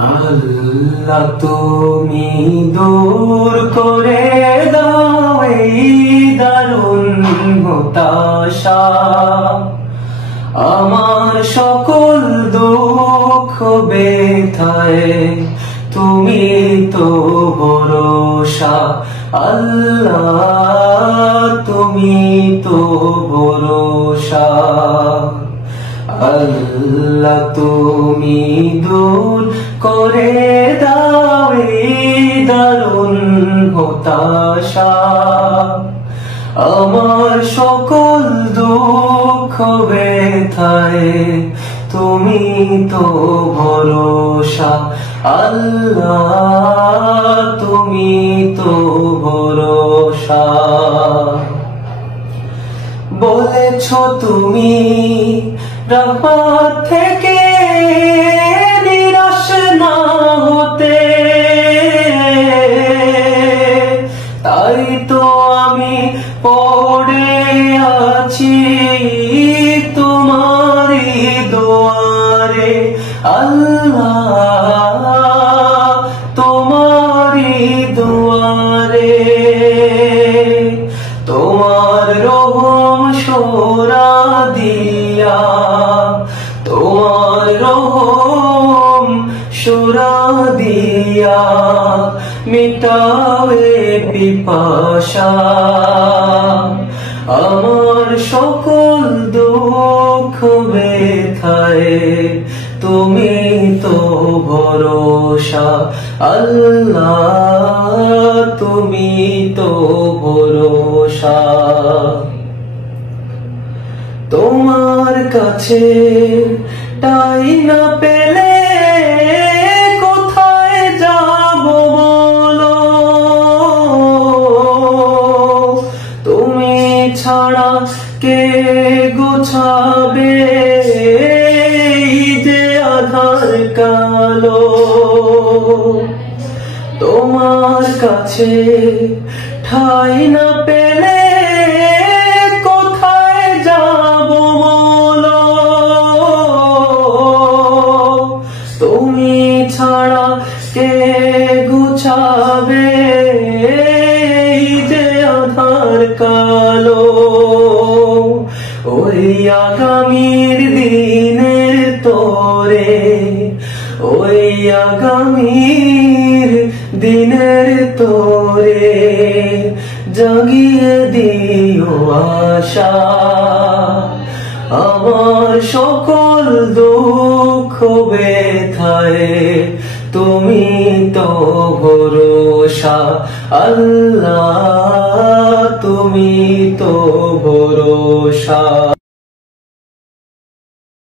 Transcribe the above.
আল্লাহ তুমি দূর করে দাও এই দারুণ হতাশা, আমার সকল দুঃখ ব্যথায় তুমি তো ভরসা। আল্লাহ তুমি তো ভরসা। আল্লাহ তুমি দূর করে দাও এই দারুণ হতাশা, আমার সকল দুঃখ ব্যথায় তুমি তো ভরসা। আল্লাহ তুমি তো ভরসা। বলেছ তুমি রহমত থেকে নিরাশ না হতে, তাই তো আমি পড়ে আছি তোমারি দুয়ারে। আল্লাহ তোমারি দুয়ারে, তোমার রহম সোরা দিয়া, তোমার রহম সোরা দিয়া মিটাবে পিপাসা, আমার সকল দুঃখ ব্যথায় তুমি তো ভরসা। আল্লাহ তুমি তো ভরসা। তোমার কাছে টাই না পেলে কোথায় যাব বলো, তুমি ছাড়া কে গোছাবে যে আধার কালো। তোমার কাছে ঠাই না পেলে কোথায় যাব বলো, তুমি ছাড়া কে গুছাবে যে আধার কালো। ওই আগামীর দিনের তোরে, ওই আগামীর দিনের তোরে জাগিয়ে দিও আশা, আমার সকল দুঃখ ব্যথায় তুমি তো ভরসা। আল্লাহ তুমি তো ভরসা।